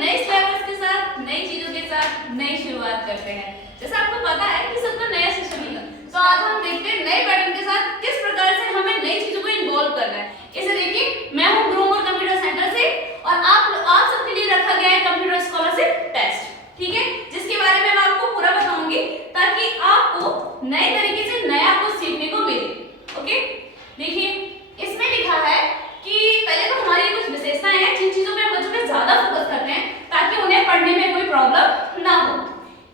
नए सिलेबस के साथ, नई चीजों के साथ नई शुरुआत करते हैं। जैसा आपको पता है कि सबको नया सेशन मिला, तो आज हम देखते हैं नए पैटर्न के साथ किस प्रकार से हमें नई चीजों को इन्वॉल्व करना है। इसे देखिए, मैं हूं ग्रोमर कंप्यूटर सेंटर से और आप सबके लिए रखा गया है कंप्यूटर स्कॉलरशिप टेस्ट, ठीक है, जिसके बारे में मैं आपको पूरा बताऊंगी ताकि आपको नए तरीके से नया कुछ सीखने को मिले। ओके, देखिए इसमें लिखा है कि पहले तो हमारी कुछ विशेषताएं हैं जिन चीजों पे बच्चों पे ज्यादा फोकस करते हैं ताकि उन्हें पढ़ने में कोई प्रॉब्लम ना हो।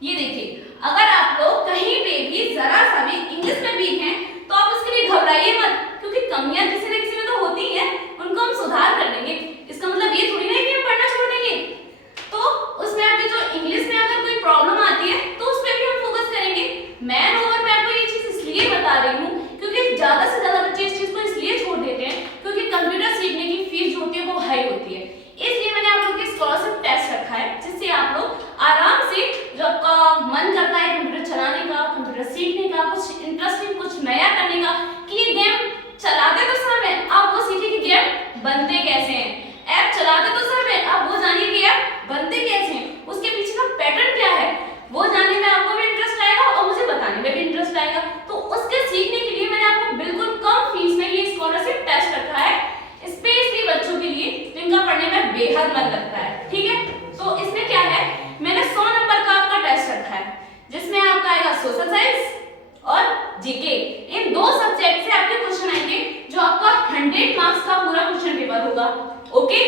ये देखिए, अगर आप लोग कहीं पे भी जरा सा भी इंग्लिश में वीक हैं तो आप उसके लिए घबराइए मत, क्योंकि कमियां किसी न किसी में तो होती हैं, उनको हम सुधार कर लेंगे। इसका मतलब ये थोड़ी नहीं कि हम पढ़ना छोड़ देंगे। तो उसमें आपके जो इंग्लिश में अगर कोई प्रॉब्लम आती है तो उस पर भी हम फोकस करेंगे। मैं ओवर पे आपको ये चीज इसलिए बता रही हूँ क्योंकि ज्यादा से ज्यादा बच्चे इस चीज को इसलिए छोड़ देते हैं क्योंकि कंप्यूटर सीखने की फीस जो होती है वो हाई होती है। इसलिए मैंने आप लोगों के स्कॉलरशिप टेस्ट रखा है, जिससे आप लोग आराम से जो आपका मन करता है कंप्यूटर चलाने का, कंप्यूटर सीखने का, कुछ इंटरेस्टिंग कुछ नया करने का, कि ये गेम चलाते तो सब है, आप वो सीखिए कि गेम बनते कैसे हैं। ऐप चलाते तो सब है, आप वो जानिए कि ऐप बनते कैसे हैं, उसके पीछे का पैटर्न क्या है, वो जानने में आपको भी इंटरेस्ट आएगा और मुझे बताने में भी इंटरेस्ट आएगा। तो उसके सीखने के लिए मैंने आपको बिल्कुल कम फीस में ये स्कॉलरशिप टेस्ट रखा है, स्पेशली बच्चों के लिए जिनका पढ़ने में बेहद मन लगता है, ठीक है। तो इसमें क्या है, मैंने 100 नंबर का आपका टेस्ट रखा है, जिसमें आपका आएगा सोशल साइंस और जीके। इन दो सब्जेक्ट से आपके क्वेश्चन आएंगे जो आपका 100 मार्क्स का पूरा क्वेश्चन पेपर होगा। ओके,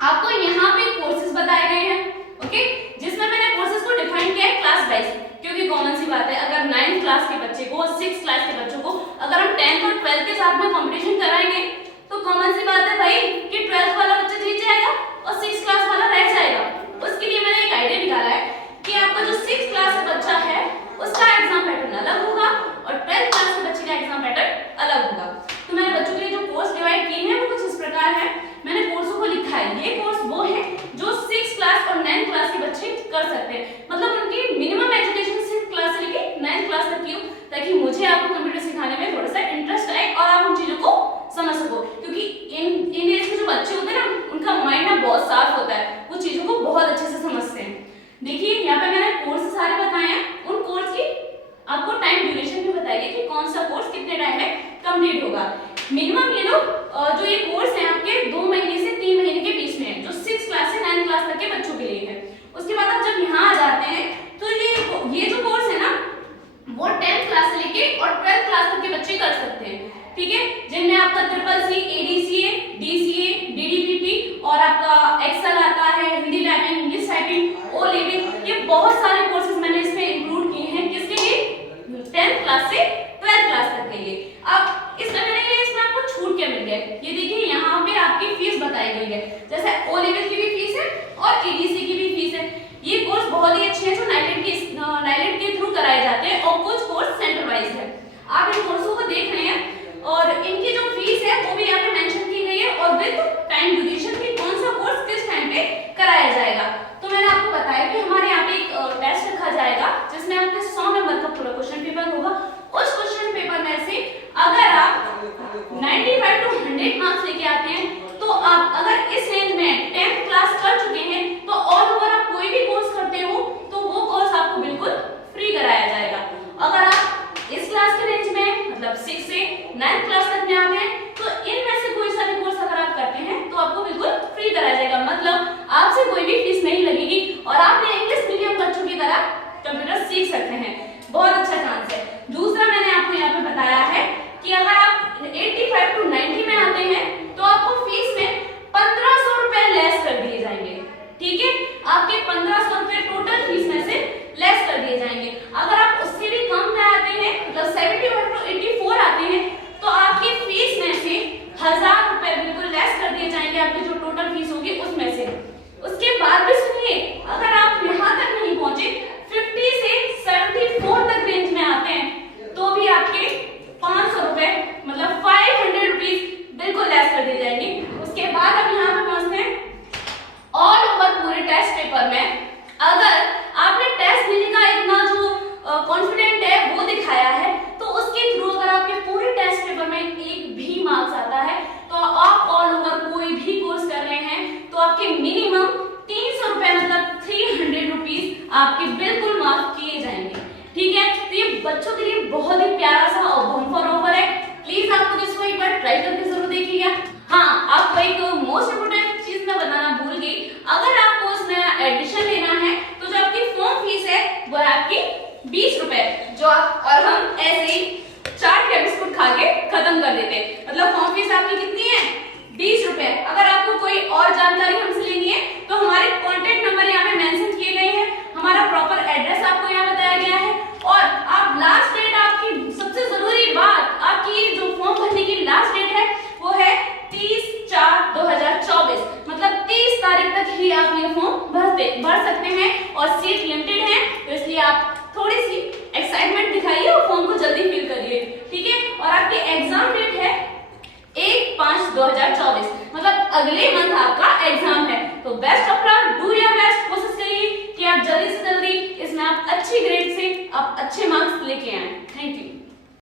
आपको यहाँ पे कोर्सेज बताए गए हैं, ओके, जिसमें मैंने कोर्सेज को डिफाइन किया है क्लास वाइज, क्योंकि कॉमन सी बात है, अगर 9th क्लास के बच्चे को और 6th क्लास के बच्चों को अगर हम 10th और 12th के साथ में कंपटीशन कराएंगे तो कॉमन सी बात है भाई कि 12th वाला बच्चा जीत जाएगा और 6th क्लास वाला रह जाएगा। उसके लिए मैंने एक आइडिया निकाला है कि आपका जो 6th क्लास का बच्चा है उसका एग्जाम पैटर्न अलग होगा और 12th क्लास के बच्चे का एग्जाम पैटर्न अलग होगा। तो मैंने बच्चों के लिए जो कोर्स डिवाइड किए हैं वो कुछ इस प्रकार है। मैंने कोर्सों को लिखा है, ये कोर्स वो है जो 6th क्लास और 9th क्लास के बच्चे कर सकते हैं, मतलब उनकी मिनिमम एजुकेशन 6th क्लास से लेके 9th क्लास तक की हो, ताकि मुझे आपको कंप्यूटर सिखाने में थोड़ा सा इंटरेस्ट आए और आप उन चीजों को समझ सको। क्योंकि इन एज में जो बच्चे होते हैं ना, उनका माइंड ना बहुत साफ होता है, वो चीजों को बहुत अच्छे से समझते हैं। देखिए यहाँ पे मैंने कोर्स सारे बताए हैं, उन कोर्स की आपको टाइम ड्यूरेशन भी बताइए कि कौन सा कोर्स कितने टाइम में कंप्लीट होगा। मिनिमम ये लोग जो ये कोर्स है आपके 2 महीने से 3 महीने के बीच में है, जो 6th क्लास से 9th क्लास तक के बच्चों के लिए है। उसके बाद आप जब यहाँ आ जाते हैं तो ये जो कोर्स है ना वो 10th क्लास से लेके और 12th क्लास तक के बच्चे कर सकते हैं, ठीक है, जिनमें आपका CCC, ADCA, DCA, DDPP और आपका एक्सेल आता है, Hindi typing, English typing, O level, ये बहुत सारे कोर्सेज मैंने इसमें इंक्लूड किए हैं। किसके लिए? 10th क्लास से 12th क्लास तक के लिए। अब इसमें आपको छूट क्या मिल गया, ये देखिए यहाँ पे आपकी फीस बताई गई है, जैसे ओ लेवल की भी फीस है और ADCA की भी फीस है। ये कोर्स बहुत ही अच्छे हैं जो नाइलेट के थ्रू कराए जाते हैं और कुछ कोर्स सेंटर वाइज है। आप इन कोर्सों को देख रहे हैं और इनकी जो फीस है वो भी यहाँ पे मेंशन की गई है और विद टाइम ड्यूरेशन की कौन सा कोर्स किस टाइम पे कराया जाएगा। तो मैंने आपको बताया कि हमारे यहाँ पे एक टेस्ट रखा जाएगा जिसमें आपके 100 नंबर का पूरा क्वेश्चन पेपर होगा। उस क्वेश्चन पेपर में से अगर आप 95 to 100 मार्क्स लेके आते हैं तो आप अगर इस रेंज में 10th क्लास कर चुके हैं तो ऑल ओवर आप कोई भी कोर्स करते हो तो वो कोर्स आपको बिल्कुल फ्री कराया जाएगा। अगर आप इस क्लास के रेंज में मतलब 6 से 9th क्लास तक में आते हैं तो इनमें से कोई सा भी कोर्स अगर आप करते हैं तो आपको बिल्कुल फ्री कराया जाएगा। मतलब आपके बिल्कुल माफ किए जाएंगे। ठीक है, तो ये बच्चों के लिए बहुत ही प्यारा सा बम्पर ऑफर है। प्लीज आप लोग इसको एक बार ट्राई करके जरूर देखिएगा। हाँ, आपको एक मोस्ट इम्पोर्टेंट चीज मैं बताना भूल गई, अगर आपको उसमें एडमिशन लेना है तो जो आपकी फॉर्म फीस है वो है आपकी 20 रुपए, जो आप और हम ऐसे ही चाट के बिस्कुट खा के खत्म कर देते हैं। मतलब फॉर्म फीस आपकी कितनी है? 20 रुपए। अगर आपको कोई और जानकारी हमसे लेनी है तो हमारे कॉन्टेक्ट नंबर यहाँ पे मेंशन किए गए हैं, हमारा प्रॉपर एड्रेस आपको यहाँ बताया गया है। और आप लास्ट डेट, आपकी सबसे जरूरी बात, आपकी जो फॉर्म भरने की लास्ट डेट है वो है 30/4/2024। मतलब 30 तारीख तक ही आप ये फॉर्म भर सकते हैं और सीट लिमिटेड है, तो इसलिए आप थोड़ी सी एक्साइटमेंट दिखाइए और फॉर्म को जल्दी फिल करिए। ठीक है, और आपकी एग्जाम डेट है 1/5/2024, मतलब अगले मंथ आपका एग्जाम है। तो best of luck, do your best, कोशिश करिए कि आप जल्दी से जल्दी इसमें आप अच्छी ग्रेड से आप अच्छे मार्क्स लेके आए। Thank you.